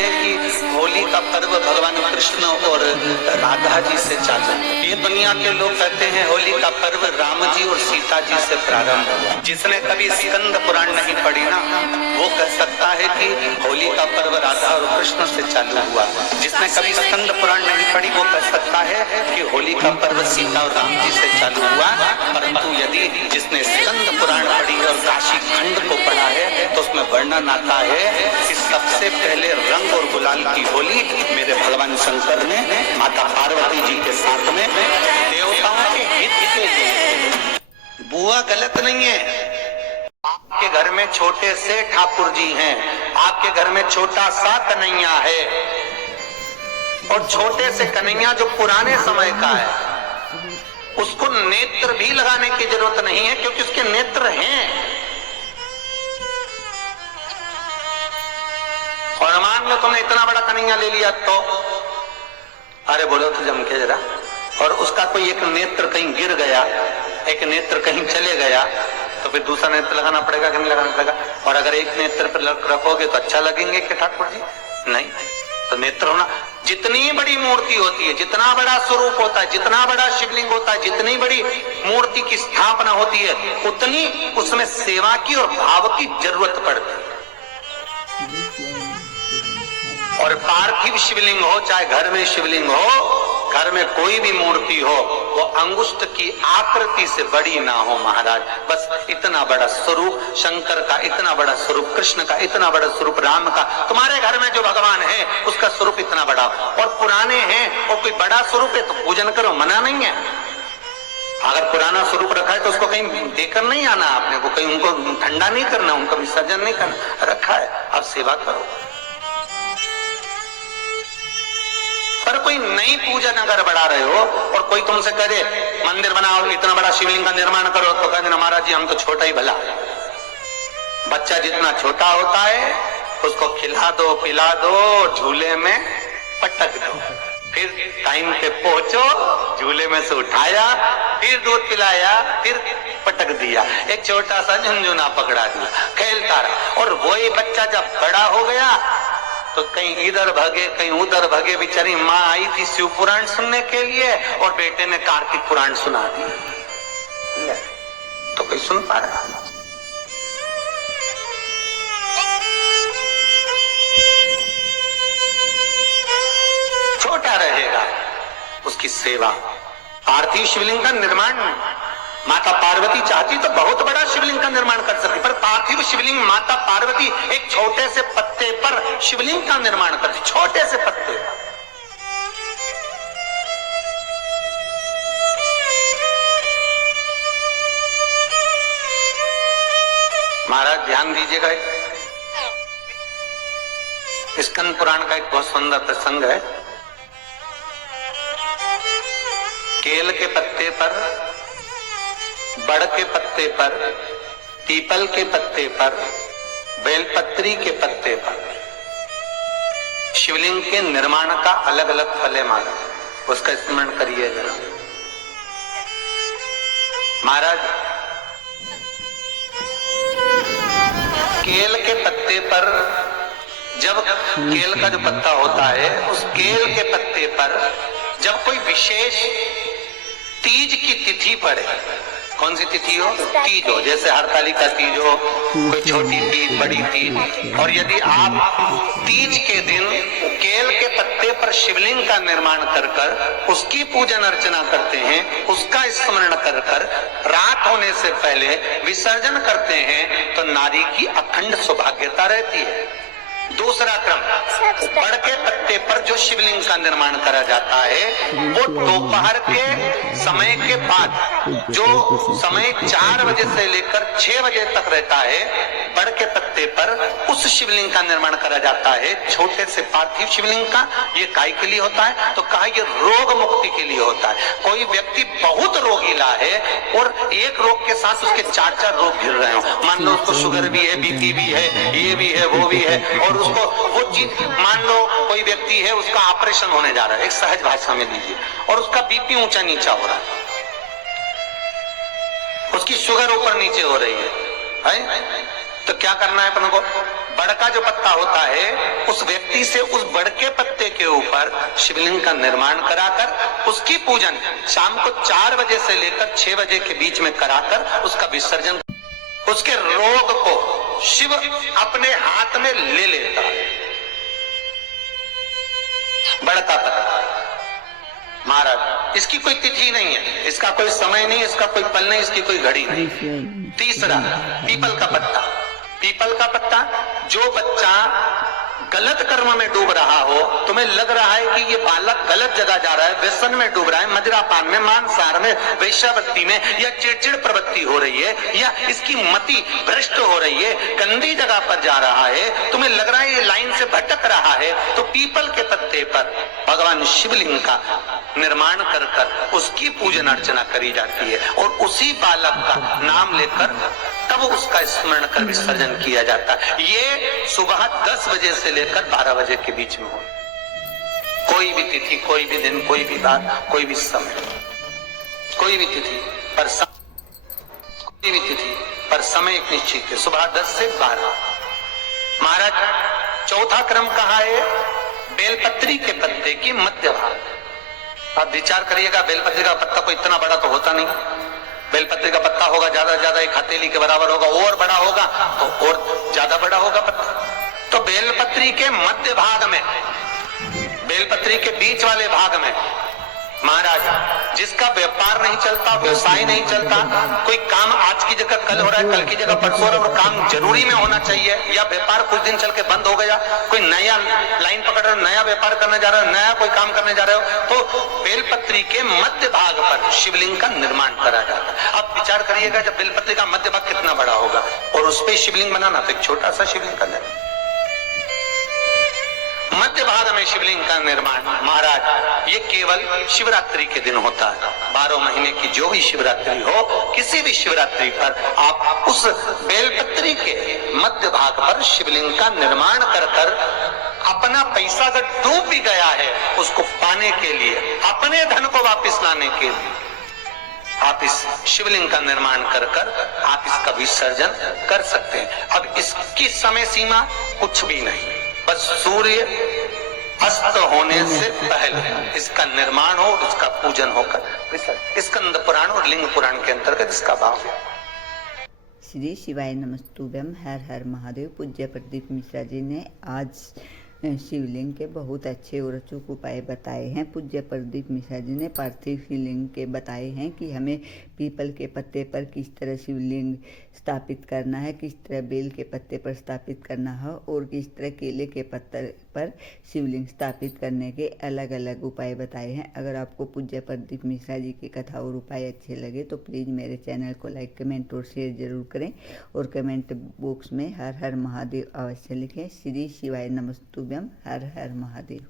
हैं कि होली का पर्व भगवान कृष्ण और राधा जी से चालू। ये दुनिया के लोग कहते हैं होली का पर्व राम जी और सीता जी से प्रारंभ हुआ। जिसने कभी स्कंद पुराण नहीं पढ़ी ना, वो कह सकता है कि होली का पर्व राधा और कृष्ण से चालू हुआ। जिसने कभी स्कंद पुराण नहीं पढ़ी वो कह सकता है कि होली का पर्व सीता और राम जी से चालू हुआ। परंतु यदि जिसने स्कंद पुराण पढ़ी और काशी खंड को पढ़ा है तो उसमें वर्णन आता है कि सबसे पहले रंग और गुलाल की होली मेरे भगवान शंकर ने माता पार्वती जी के साथ में देवताओं के हित के लिए। बुआ गलत नहीं है। आपके घर में छोटे से ठाकुर जी हैं, आपके घर में छोटा सा कन्हैया है, और छोटे से कन्हैया जो पुराने समय का है उसको नेत्र भी लगाने की जरूरत नहीं है, क्योंकि उसके नेत्र हैं। और मान लो तुमने इतना बड़ा कन्हैया ले लिया तो अरे बोलो तो जम के जरा, और उसका कोई एक नेत्र कहीं गिर गया, एक नेत्र कहीं चले गया, तो फिर दूसरा नेत्र लगाना पड़ेगा कि नहीं लगाना पड़ेगा? और अगर एक नेत्र पर रखोगे तो अच्छा लगेंगे कि ठाकुर जी? नहीं। तो नेत्र होना, जितनी बड़ी मूर्ति होती है, जितना बड़ा स्वरूप होता है, जितना बड़ा शिवलिंग होता है, जितनी बड़ी मूर्ति की स्थापना होती है, उतनी उसमें सेवा की और भाव की जरूरत पड़ती है। और पार्थिव शिवलिंग हो चाहे घर में शिवलिंग हो, घर में कोई भी मूर्ति हो, वो अंगुष्ठ की आकृति से बड़ी ना हो महाराज। बस इतना बड़ा स्वरूप शंकर का, इतना बड़ा स्वरूप कृष्ण का, इतना बड़ा स्वरूप राम का, तुम्हारे घर में जो भगवान है उसका स्वरूप इतना बड़ा, और पुराने हैं और कोई बड़ा स्वरूप है तो पूजन करो, मना नहीं है। अगर पुराना स्वरूप रखा है तो उसको कहीं देकर नहीं आना आपने को, कहीं उनको ठंडा नहीं करना, उनका विसर्जन नहीं करना, रखा है अब सेवा करो। पर कोई नई पूजन अगर बढ़ा रहे हो और कोई तुमसे करे मंदिर बनाओ, इतना बड़ा शिवलिंग का निर्माण करो, तो कहते महाराज जी हम तो छोटा ही भला। बच्चा जितना छोटा होता है उसको खिला दो, पिला दो, झूले में पटक दो, फिर टाइम पे पहुंचो, झूले में से उठाया, फिर दूध पिलाया, फिर पटक दिया, एक छोटा सा झुनझुना पकड़ा दिया, खेलता रहा। और वही बच्चा जब बड़ा हो गया तो कहीं इधर भागे कहीं उधर भागे। बेचारी माँ आई थी शिव पुराण सुनने के लिए और बेटे ने कार्तिक पुराण सुना दिया, तो कोई सुन पा रहा? छोटा रहेगा उसकी सेवा। पार्थिव शिवलिंग का निर्माण माता पार्वती चाहती तो बहुत बड़ा शिवलिंग का निर्माण कर सकती, पर पार्थिव शिवलिंग माता पार्वती एक छोटे से पत्ते पर शिवलिंग का निर्माण करती, छोटे से पत्ते। महाराज ध्यान दीजिएगा, स्कंद पुराण का एक बहुत सुंदर प्रसंग है। केल के पत्ते पर, बड़ के पत्ते पर, पीपल के पत्ते पर, बेलपत्री के पत्ते पर शिवलिंग के निर्माण का अलग अलग फल है महाराज, उसका स्मरण करिए जरा। महाराज केल के पत्ते पर, जब केल का जो पत्ता होता है उस केल के पत्ते पर जब कोई विशेष तीज की तिथि पड़े, कौन सी तिथि हो? तीज हो, जैसे हरतालिका तीज हो, कोई छोटी तीज बड़ी तीज, और यदि आप तीज के दिन केल के पत्ते पर शिवलिंग का निर्माण कर कर उसकी पूजन अर्चना करते हैं, उसका स्मरण कर कर रात होने से पहले विसर्जन करते हैं तो नारी की अखंड सौभाग्यता रहती है। दूसरा क्रम, बड़ के पत्ते पर जो शिवलिंग का निर्माण करा जाता है वो दोपहर के समय के बाद, जो समय 4 बजे से लेकर 6 बजे तक रहता है, बड़ के पत्ते पर उस शिवलिंग का निर्माण करा जाता है, छोटे से पार्थिव शिवलिंग का। ये काय के लिए होता है? तो कहा ये रोग मुक्ति के लिए होता है। कोई व्यक्ति बहुत रोगीला है और एक रोग के साथ उसके 4 रोग घिर रहे हो, मान लो उसको शुगर भी है, बीपी भी है, ये भी है, वो भी है, और उसको वो चीज, मान लो कोई व्यक्ति है उसका ऑपरेशन होने जा रहा है, एक सहज भाषा में लीजिए, और उसका बीपी ऊंचा नीचा हो रहा है, उसकी शुगर ऊपर नीचे हो रही है, तो क्या करना है अपन को? बड़ का जो पत्ता होता है उस व्यक्ति से उस बड़ के पत्ते के ऊपर शिवलिंग का निर्माण कराकर उसकी पूजन शाम को 4 बजे से लेकर 6 बजे के बीच में कराकर उसका विसर्जन, उसके रोग को शिव अपने हाथ में ले लेता है। बड़ का पत्ता महाराज, इसकी कोई तिथि नहीं है, इसका कोई समय नहीं, इसका कोई पल नहीं, इसकी कोई घड़ी नहीं। तीसरा पीपल का पत्ता। पीपल का पत्ता, जो बच्चा गलत कर्म में डूब रहा हो, तुम्हें लग रहा है कि ये बालक गलत जगह जा रहा है, व्यसन में डूब रहा है, मदिरापान में, मांसाहार में, वेश्यावृत्ति में, या चिड़चिड़ प्रवृत्ति हो रही है, या इसकी मति भ्रष्ट हो रही है, गंदी जगह पर जा रहा है, तुम्हें लग रहा है ये लाइन से भटक रहा है, तो पीपल के पत्ते पर भगवान शिवलिंग का निर्माण कर कर उसकी पूजन अर्चना करी जाती है और उसी बालक का नाम लेकर तब उसका स्मरण कर विसर्जन किया जाता है। ये सुबह 10 बजे से लेकर 12 बजे के बीच में हो। कोई भी तिथि, कोई भी दिन, कोई भी बात, कोई भी समय, कोई भी तिथि पर कोई भी तिथि पर समय एक निश्चित है, सुबह 10 से 12। महाराज चौथा क्रम कहा है बेलपत्री के पत्ते की मध्य भाग। आप विचार करिएगा, बेलपत्री का पत्ता कोई इतना बड़ा तो होता नहीं, बेलपत्री का पत्ता होगा ज्यादा से ज्यादा एक हथेली के बराबर होगा, और बड़ा होगा तो और ज्यादा बड़ा होगा पत्ता। तो बेलपत्री के मध्य भाग में, बेलपत्री के बीच वाले भाग में महाराज जिसका व्यापार नहीं चलता, व्यवसाय नहीं चलता, कोई काम आज की जगह कल हो रहा है, कल की जगह परसों हो रहा है और काम जरूरी में होना चाहिए, या व्यापार कुछ दिन चल के बंद हो गया, कोई नया लाइन पकड़ रहा है, नया व्यापार करने जा रहा है, नया कोई काम करने जा रहे हो, तो बेलपत्री के मध्य भाग पर शिवलिंग का निर्माण करा जाता है। आप विचार करिएगा जब बेलपत्री का मध्य भाग कितना बड़ा होगा और उस पर शिवलिंग बनाना, तो एक छोटा सा शिवलिंग का निर्माण। मध्य भाग में शिवलिंग का निर्माण महाराज ये केवल शिवरात्रि के दिन होता है। 12 महीने की जो भी शिवरात्रि हो, किसी भी शिवरात्रि पर आप उस बेलपत्री के मध्य भाग पर शिवलिंग का निर्माण कर कर अपना पैसा अगर डूब भी गया है उसको पाने के लिए, अपने धन को वापस लाने के लिए आप इस शिवलिंग का निर्माण कर कर आप इसका विसर्जन कर सकते हैं। अब इसकी समय सीमा कुछ भी नहीं, बस सूर्य अस्त होने से पहले इसका निर्माण हो, इसका पूजन होकर स्कंद पुराण और लिंग पुराण के अंतर्गत इसका भाव है। श्री शिवाय नमस्तुभ्यम। हर हर महादेव। पूज्य प्रदीप मिश्रा जी ने आज शिवलिंग के बहुत अच्छे और अचूक उपाय बताए हैं। पूज्य प्रदीप मिश्रा जी ने पार्थिव शिवलिंग के बताए हैं कि हमें पीपल के पत्ते पर किस तरह शिवलिंग स्थापित करना है, किस तरह बेल के पत्ते पर स्थापित करना है और किस तरह केले के पत्ते पर शिवलिंग स्थापित करने के अलग अलग उपाय बताए हैं। अगर आपको पूज्य प्रदीप मिश्रा जी की कथा और उपाय अच्छे लगे तो प्लीज़ मेरे चैनल को लाइक, कमेंट और शेयर जरूर करें और कमेंट बॉक्स में हर हर महादेव अवश्य लिखें। श्री शिवाय नमस्तुभ्यम। हर हर महादेव।